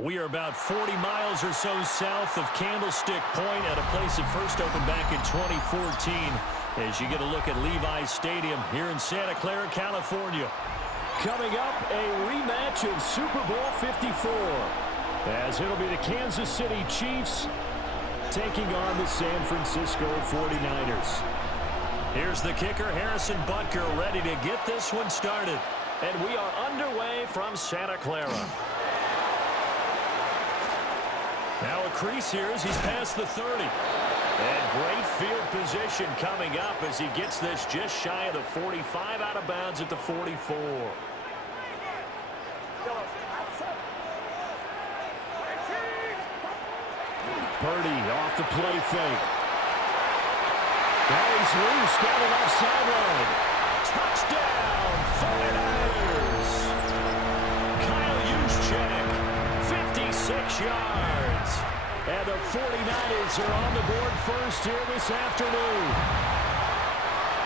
We are about 40 miles or so south of Candlestick Point at a place that first opened back in 2014 as you get a look at Levi's Stadium here in Santa Clara, California. Coming up, a rematch of Super Bowl 54 as it'll be the Kansas City Chiefs taking on the San Francisco 49ers. Here's the kicker, Harrison Butker, ready to get this one started. And we are underway from Santa Clara. Now a crease here as he's past the 30. And great field position coming up as he gets this just shy of the 45, out of bounds at the 44. Purdy off the play fake. Now he's loose down the left sideline. Touchdown, 49ers. Kyle Juszczyk, 56 yards. And the 49ers are on the board first here this afternoon.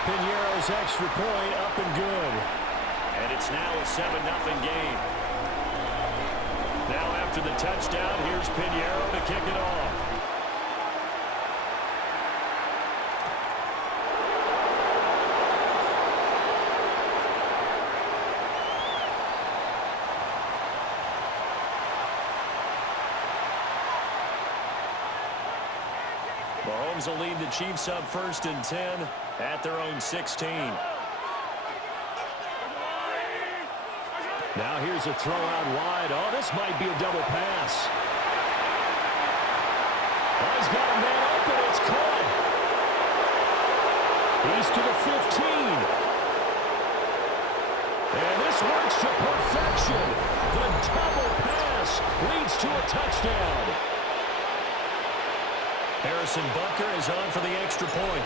Pinheiro's extra point up and good. And it's now a 7-0 game. Now after the touchdown, here's Pinheiro to kick it off. Mahomes will lead the Chiefs up 1st and 10 at their own 16. Now here's a throw out wide. Oh, this might be a double pass. Oh, he's got a man open. It's caught. He's to the 15. And this works to perfection. The double pass leads to a touchdown. Harrison Butker is on for the extra point.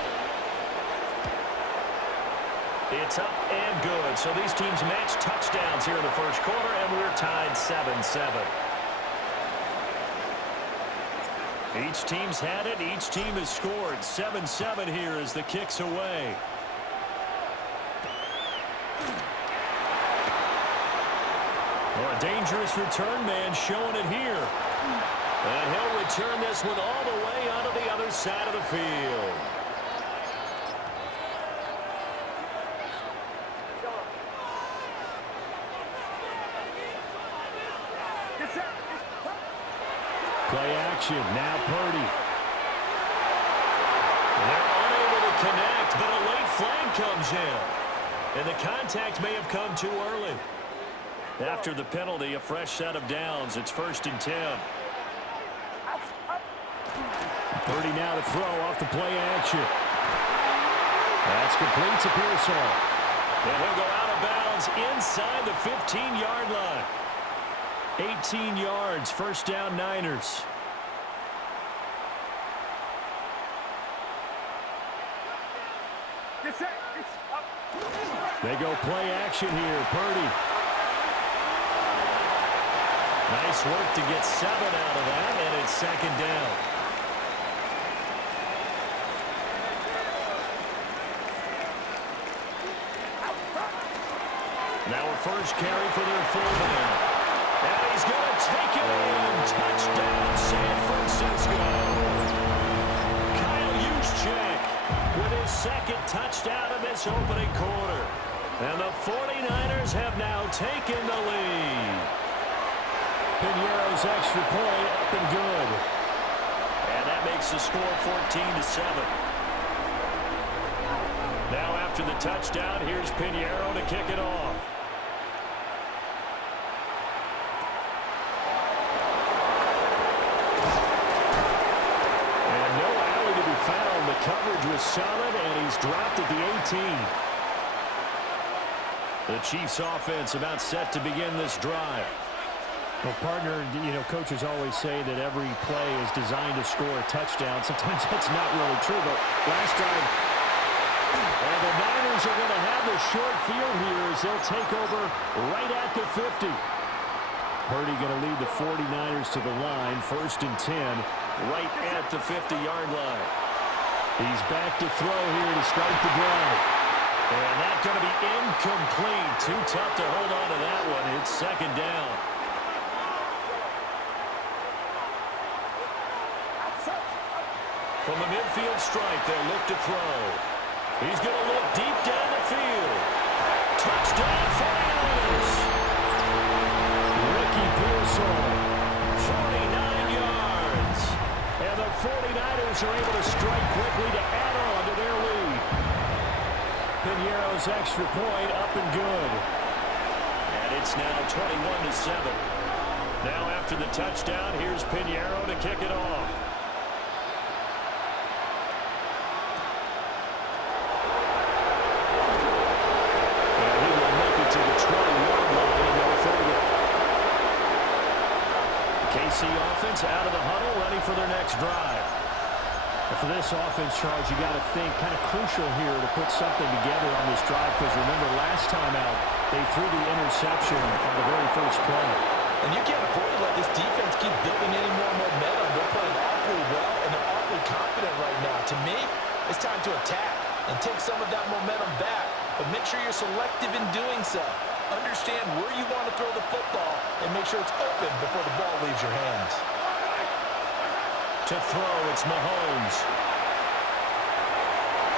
It's up and good. So these teams match touchdowns here in the first quarter, and we're tied 7-7. Each team's had it. Each team has scored. 7-7 here as the kick's away. Well, a dangerous return man showing it here. And he'll return this one all the way onto the other side of the field. Play action. Now Purdy. They're unable to connect, but a late flag comes in. And the contact may have come too early. After the penalty, a fresh set of downs. It's 1st and 10. Purdy now to throw off the play action. That's complete to Pearsall. And he'll go out of bounds inside the 15-yard line. 18 yards, 1st down Niners. They go play action here, Purdy. Nice work to get 7 out of that, and it's 2nd down. Now a first carry for their fullback. And he's going to take it in. Touchdown, San Francisco. Kyle Juszczyk with his 2nd touchdown of this opening quarter. And the 49ers have now taken the lead. Pinheiro's extra point up and good. And that makes the score 14-7. Now after the touchdown, here's Pinheiro to kick it off. The coverage was solid, and he's dropped at the 18. The Chiefs offense about set to begin this drive. Well, partner, coaches always say that every play is designed to score a touchdown. Sometimes that's not really true, but last drive. And the Niners are going to have the short field here as they'll take over right at the 50. Purdy going to lead the 49ers to the line, 1st and 10, right at the 50-yard line. He's back to throw here to start the drive. And that's going to be incomplete. Too tough to hold on to that one. It's 2nd down. From the midfield stripe, they'll look to throw. He's going to look deep down the field. Touchdown, 49ers. Ricky Pearsall, 49 yards. And the 49ers are able to strike quickly to add on to their lead. Piñeiro's extra point up and good. And it's now 21-7. Now after the touchdown, here's Piñeiro to kick it off. And he will make it to the 20-yard line and no further. The KC offense out of the huddle, ready for their next drive. For this offense, Charles, you got to think kind of crucial here to put something together on this drive, because remember last time out they threw the interception on the very first play. And you can't afford to let this defense keep building any more momentum. They're playing awfully well, and they're awfully confident right now. To me, it's time to attack and take some of that momentum back, but make sure you're selective in doing so. Understand where you want to throw the football and make sure it's open before the ball leaves your hands. To throw, it's Mahomes.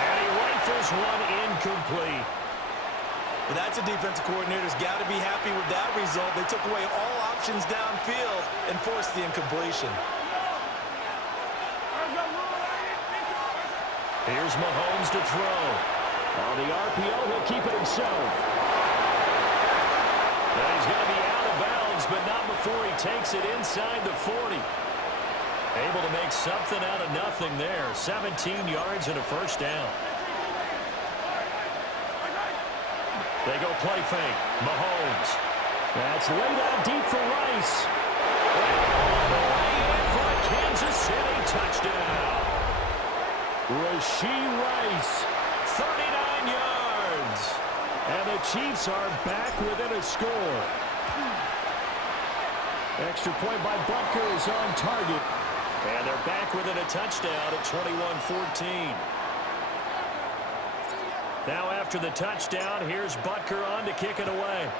And he rifles one incomplete. Well, that's a defensive coordinator's got to be happy with that result. They took away all options downfield and forced the incompletion. Here's Mahomes to throw. On the RPO, he'll keep it himself. Now he's going to be out of bounds, but not before he takes it inside the 40. Able to make something out of nothing there. 17 yards and a first down. They go play fake. Mahomes. That's laid out deep for Rice. All the way in for a Kansas City touchdown. Rashee Rice. 39 yards. And the Chiefs are back within a score. Extra point by Butker is on target. And they're back within a touchdown at 21-14. Now after the touchdown, here's Butker on to kick it away.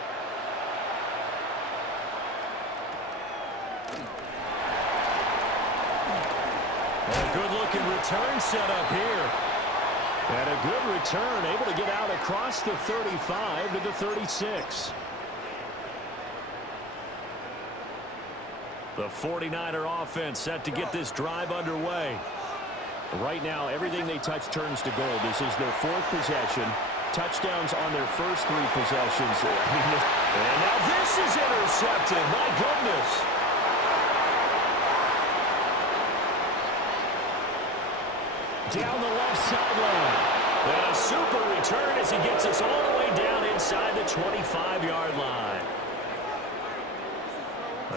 A good-looking return set up here. And a good return, able to get out across the 35 to the 36. The 49er offense set to get this drive underway. Right now, everything they touch turns to gold. This is their fourth possession. Touchdowns on their first three possessions. And now this is intercepted. My goodness. Down the left sideline. And a super return as he gets us all the way down inside the 25-yard line.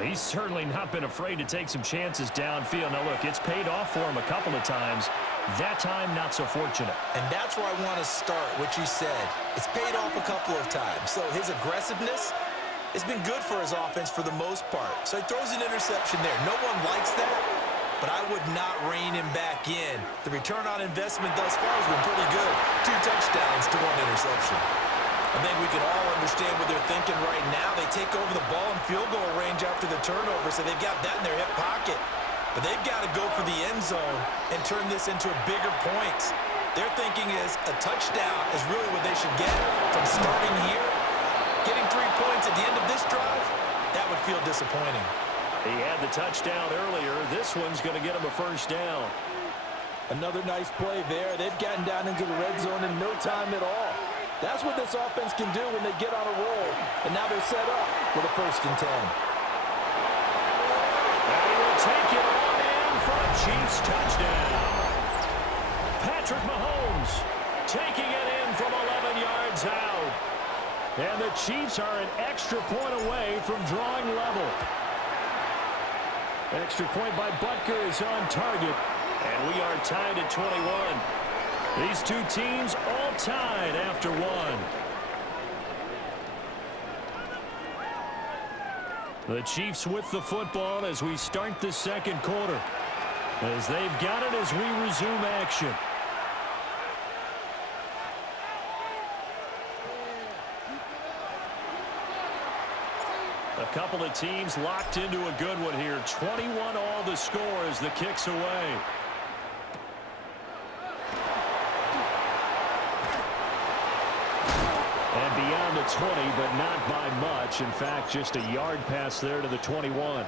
He's certainly not been afraid to take some chances downfield. Now, look, it's paid off for him a couple of times. That time, not so fortunate. And that's where I want to start, what you said. It's paid off a couple of times. So his aggressiveness has been good for his offense for the most part. So he throws an interception there. No one likes that, but I would not rein him back in. The return on investment thus far has been pretty good. 2 touchdowns to 1 interception. I think we can all understand what they're thinking right now. They take over the ball in field goal range after the turnover, so they've got that in their hip pocket. But they've got to go for the end zone and turn this into a bigger points. Their thinking is a touchdown is really what they should get from starting here. Getting 3 points at the end of this drive, that would feel disappointing. He had the touchdown earlier. This one's going to get him a first down. Another nice play there. They've gotten down into the red zone in no time at all. That's what this offense can do when they get on a roll. And now they're set up with a 1st and 10. And he will take it on in for a Chiefs touchdown. Patrick Mahomes taking it in from 11 yards out. And the Chiefs are an extra point away from drawing level. Extra point by Butker is on target. And we are tied at 21. These two teams all tied after one. The Chiefs with the football as we start the second quarter. As they've got it as we resume action. A couple of teams locked into a good one here. 21 all the score as the kick's away. beyond the 20, but not by much. In fact, just a yard pass there to the 21.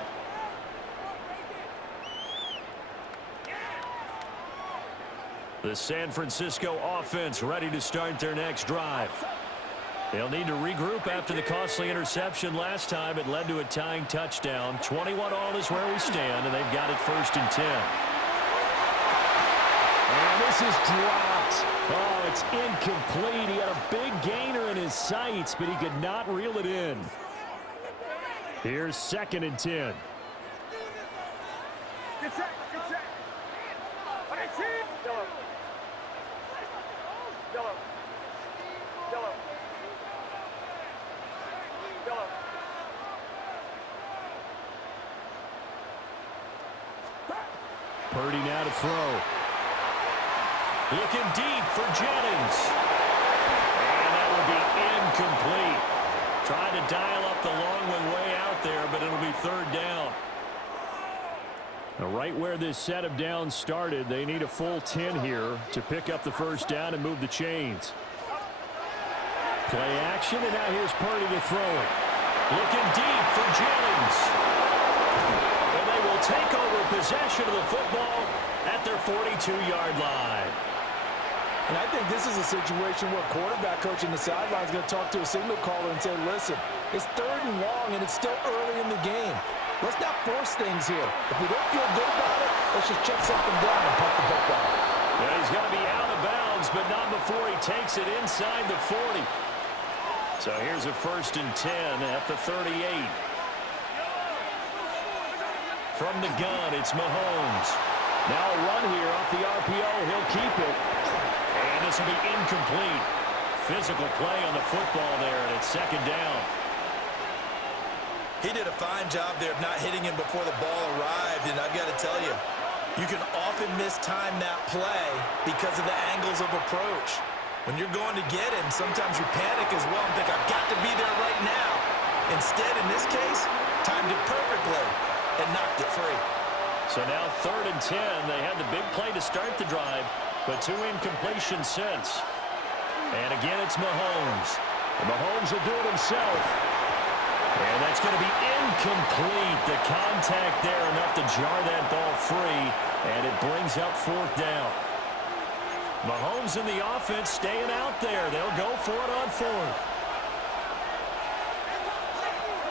The San Francisco offense ready to start their next drive. They'll need to regroup after the costly interception last time. It led to a tying touchdown. 21 all is where we stand, and they've got it 1st and 10. And this is dropped. Oh, it's incomplete. He had a big gainer in his sights, but he could not reel it in. Here's 2nd and 10. Purdy now to throw. Looking deep for Jennings. And that will be incomplete. Trying to dial up the long one way out there, but it'll be 3rd down. Now, right where this set of downs started, they need a full 10 here to pick up the 1st down and move the chains. Play action, and now here's Purdy to throw it. Looking deep for Jennings. And they will take over possession of the football at their 42-yard line. And I think this is a situation where quarterback coach in the sideline is going to talk to a signal caller and say, listen, it's 3rd and long, and it's still early in the game. Let's not force things here. If we don't feel good about it, let's just check something down and punt the football. Yeah, he's going to be out of bounds, but not before he takes it inside the 40. So here's a 1st and 10 at the 38. From the gun, it's Mahomes. Now a run here off the RPO. He'll keep it. And this will be incomplete. Physical play on the football there, and it's 2nd down. He did a fine job there of not hitting him before the ball arrived, and I've got to tell you, you can often mistime that play because of the angles of approach. When you're going to get him, sometimes you panic as well and think, I've got to be there right now. Instead, in this case, timed it perfectly and knocked it free. So now 3rd and 10. They had the big play to start the drive, but 2 incompletions since. And again, it's Mahomes. And Mahomes will do it himself. And that's going to be incomplete. The contact there enough to jar that ball free, and it brings up 4th down. Mahomes and the offense staying out there. They'll go for it on 4th.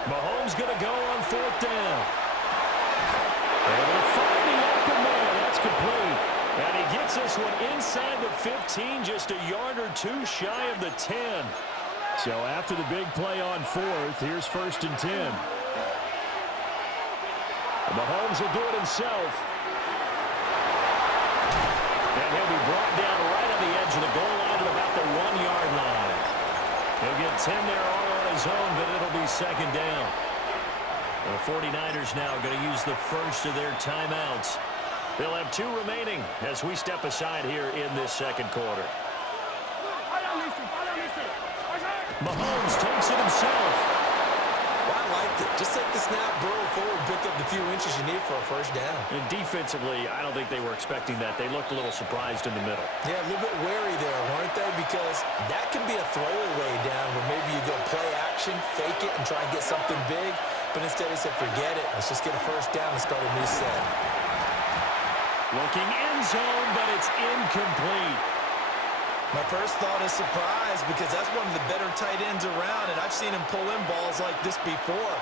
Mahomes going to go on 4th down. Able to find the open man. That's complete. And he gets this one inside the 15, just a yard or 2 shy of the 10. So after the big play on 4th, here's 1st and 10. Mahomes will do it himself. And he'll be brought down right on the edge of the goal line at about the 1-yard line. He'll get 10 there all on his own, but it'll be 2nd down. The 49ers now going to use the first of their timeouts. They'll have 2 remaining as we step aside here in this 2nd quarter. Mahomes takes it himself. Well, I liked it. Just take the snap, burrow forward, pick up the few inches you need for a 1st down. And defensively, I don't think they were expecting that. They looked a little surprised in the middle. Yeah, a little bit wary there, weren't they? Because that can be a throwaway down where maybe you go play action, fake it, and try and get something big. But instead they said, forget it. Let's just get a 1st down and start a new set. Looking end zone, but it's incomplete. My first thought is surprise because that's one of the better tight ends around, and I've seen him pull in balls like this before.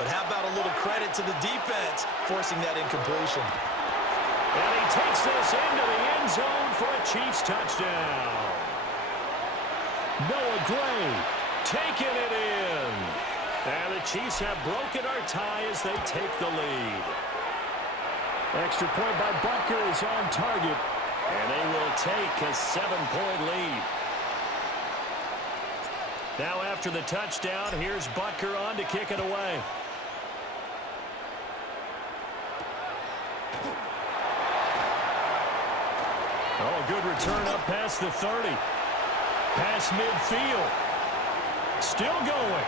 But how about a little credit to the defense forcing that incompletion? And he takes this into the end zone for a Chiefs touchdown. Noah Gray taking it in. And the Chiefs have broken our tie as they take the lead. Extra point by Butker is on target. And they will take a 7-point lead. Now after the touchdown, here's Butker on to kick it away. Oh, good return up past the 30. Past midfield. Still going.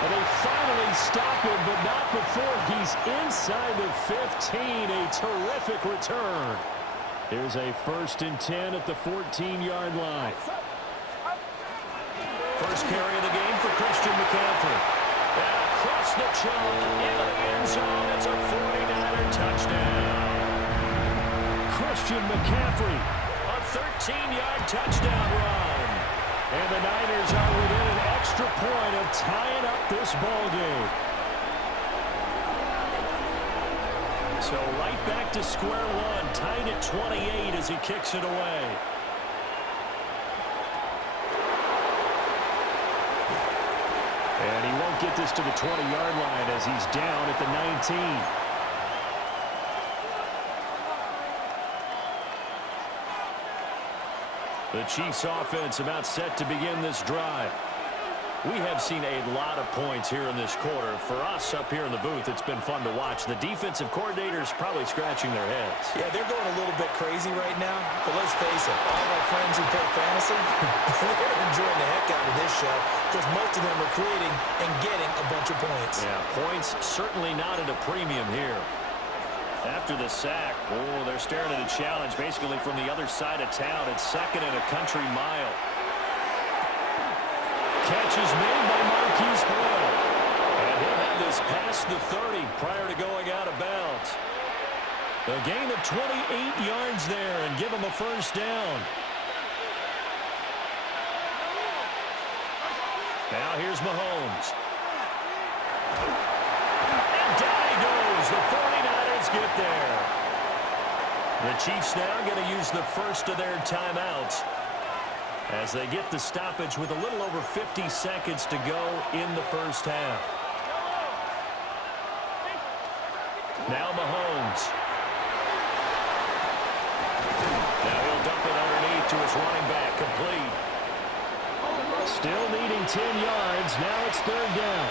And they finally stop him, but not before he's inside the 15. A terrific return. Here's a 1st and 10 at the 14-yard line. First carry of the game for Christian McCaffrey. And across the chalk into the end zone. It's a 49er touchdown. Christian McCaffrey. A 13-yard touchdown run. And the Niners are within an extra point of tying up this ball game. So right back to square one, tied at 28 as he kicks it away. And he won't get this to the 20-yard line as he's down at the 19. The Chiefs offense about set to begin this drive. We have seen a lot of points here in this quarter. For us up here in the booth, it's been fun to watch. The defensive coordinators probably scratching their heads. Yeah, they're going a little bit crazy right now. But let's face it, all of our friends who play fantasy, they're enjoying the heck out of this show because most of them are creating and getting a bunch of points. Yeah, points certainly not at a premium here. After the sack, they're staring at a challenge basically from the other side of town. It's second and a country mile. Catch is made by Marquise Brown. And he'll have this past the 30 prior to going out of bounds. A gain of 28 yards there and give him a first down. Now here's Mahomes. And down he goes. The 49ers get there. The Chiefs now going to use the first of their timeouts as they get the stoppage with a little over 50 seconds to go in the first half. Now Mahomes. Now he'll dump it underneath to his running back, complete. Still needing 10 yards. Now it's third down.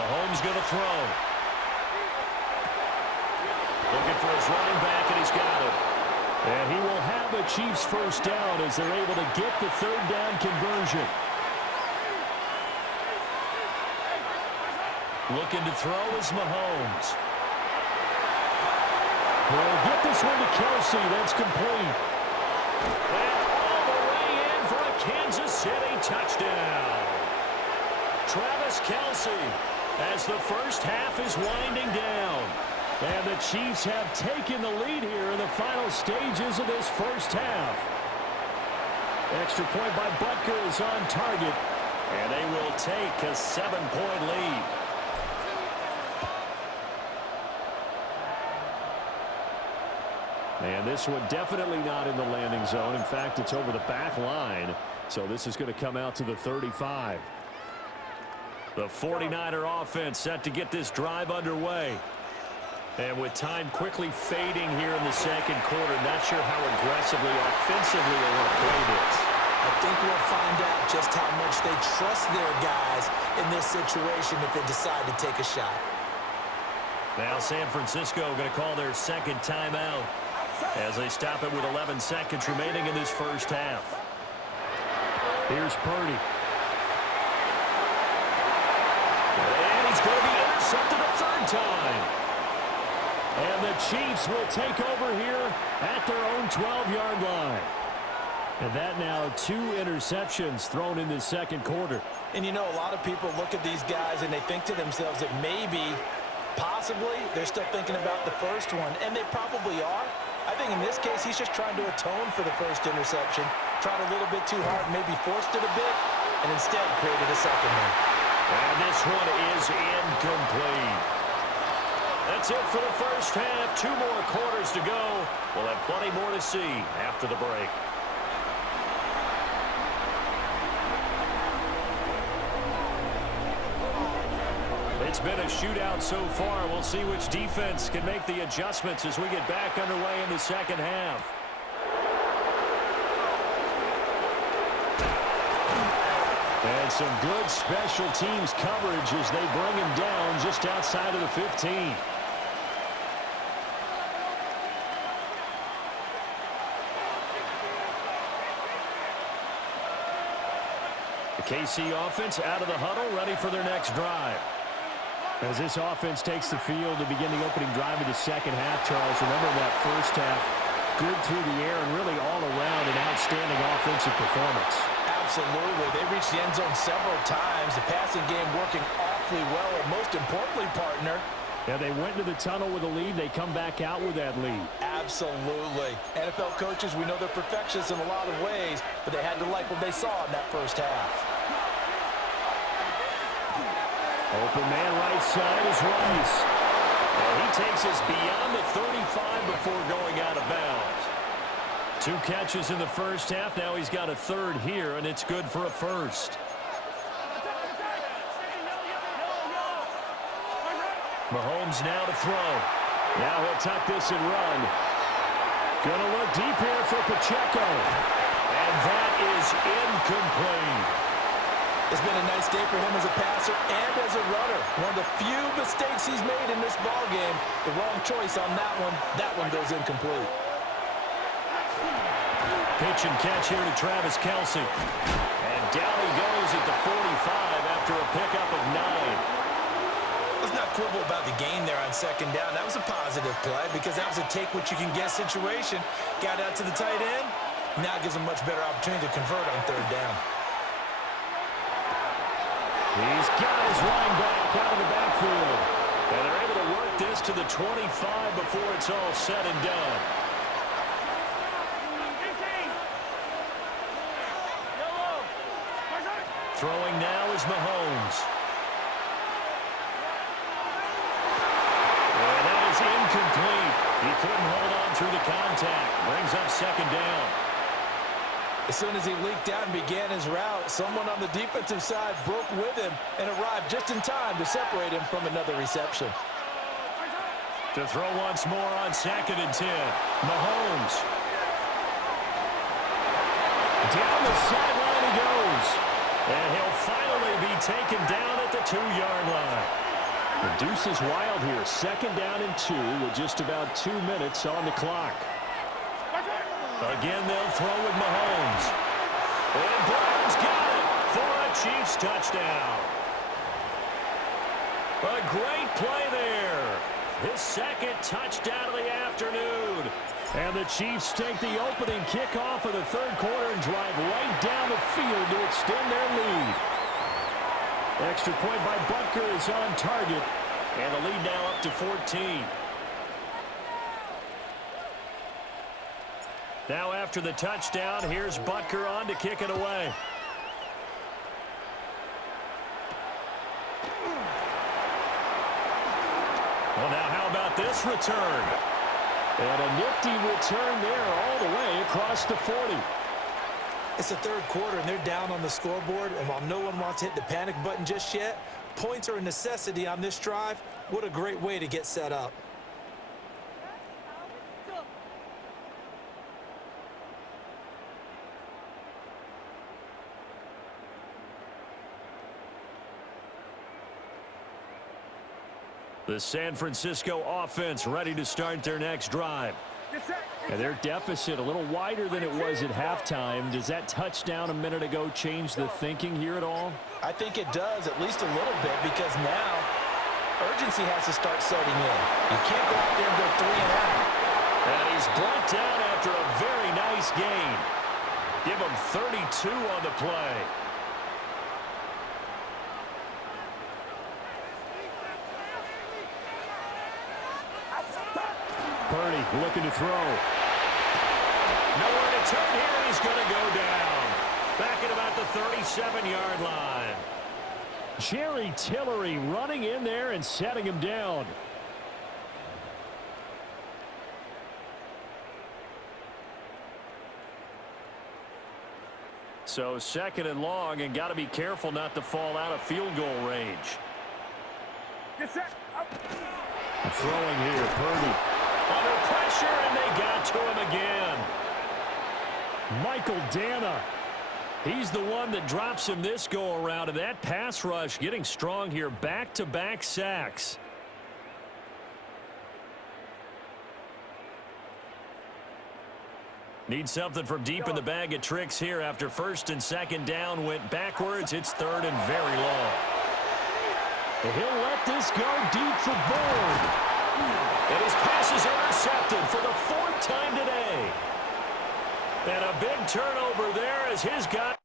Mahomes going to throw. Looking for his running back, and he's got it. And he will have a Chiefs first down as they're able to get the third down conversion. Looking to throw is Mahomes. We'll get this one to Kelsey. That's complete. And all the way in for a Kansas City touchdown. Travis Kelsey as the first half is winding down. And the Chiefs have taken the lead here in the final stages of this first half. Extra point by Butker is on target. And they will take a 7-point lead. And this one definitely not in the landing zone. In fact, it's over the back line. So this is going to come out to the 35. The 49er offense set to get this drive underway. And with time quickly fading here in the second quarter, not sure how aggressively, offensively they want to play this. I think we'll find out just how much they trust their guys in this situation if they decide to take a shot. Now San Francisco going to call their second timeout as they stop it with 11 seconds remaining in this first half. Here's Purdy. And he's going to be intercepted a third time. And the Chiefs will take over here at their own 12-yard line. And that now 2 interceptions thrown in the second quarter. And you know, a lot of people look at these guys and they think to themselves that maybe, possibly, they're still thinking about the first one. And they probably are. I think in this case, he's just trying to atone for the first interception. Tried a little bit too hard, maybe forced it a bit, and instead created a second one. And this one is incomplete. That's it for the first half. 2 more quarters to go. We'll have plenty more to see after the break. It's been a shootout so far. We'll see which defense can make the adjustments as we get back underway in the second half. And some good special teams coverage as they bring him down just outside of the 15. The KC offense out of the huddle, ready for their next drive. As this offense takes the field to begin the opening drive of the second half, Charles, remember that first half, good through the air and really all around an outstanding offensive performance. Absolutely. They reached the end zone several times. The passing game working awfully well. And most importantly, partner, Yeah, they went to the tunnel with a lead. They come back out with that lead. absolutely. NFL coaches, we know they're perfectionists in a lot of ways, but they had to like what they saw in that first half. Open man right side is Rice. And he takes us beyond the 35 before going out of bounds. 2 catches in the first half. Now he's got a third here, and it's good for a first. Mahomes now to throw. Now he'll tuck this and run. Gonna look deep here for Pacheco. And that is incomplete. It's been a nice day for him as a passer and as a runner. One of the few mistakes he's made in this ballgame. The wrong choice on that one. That one goes incomplete. Pitch and catch here to Travis Kelce. And down he goes at the 45 after a pickup of 9. Let's not quibble about the gain there on second down. That was a positive play because that was a take-what-you-can-get situation. Got out to the tight end. Now gives him much better opportunity to convert on third down. He's got his line back out of the backfield. And they're able to work this to the 25 before it's all said and done. Throwing now is Mahomes. And that is incomplete. He couldn't hold on through the contact. Brings up second down. As soon as he leaked out and began his route, someone on the defensive side broke with him and arrived just in time to separate him from another reception. To throw once more on 2nd and 10. Mahomes. Down the sideline he goes. And he'll finally be taken down at the 2-yard line. The deuce is wild here. 2nd down and 2 with just about 2 minutes on the clock. Again, they'll throw with Mahomes. And Brown's got it for a Chiefs touchdown. A great play there. His 2nd touchdown of the afternoon. And the Chiefs take the opening kickoff of the 3rd quarter and drive right down the field to extend their lead. Extra point by Butker is on target. And the lead now up to 14. Now after the touchdown, here's Butker on to kick it away. Well, now how about this return? And a nifty return there all the way across the 40. It's the 3rd quarter, and they're down on the scoreboard. And while no one wants to hit the panic button just yet, points are a necessity on this drive. What a great way to get set up. The San Francisco offense ready to start their next drive. And their deficit a little wider than it was at halftime. Does that touchdown a minute ago change the thinking here at all? I think it does, at least a little bit, because now urgency has to start setting in. You can't go out there and go 3 and out. And he's brought down after a very nice gain. Give him 32 on the play. Purdy looking to throw. Nowhere to turn here. He's going to go down. Back at about the 37-yard line. Jerry Tillery running in there and setting him down. So 2nd and long, and got to be careful not to fall out of field goal range. Throwing here, Purdy. Under pressure, and they got to him again. Michael Dana. He's the one that drops him this go-around, and that pass rush getting strong here. Back-to-back sacks. Need something from deep in the bag of tricks here after 1st and 2nd down went backwards. It's 3rd and very long. He'll let this go deep for Bourne. And his pass is intercepted for the 4th time today. And a big turnover there as his guy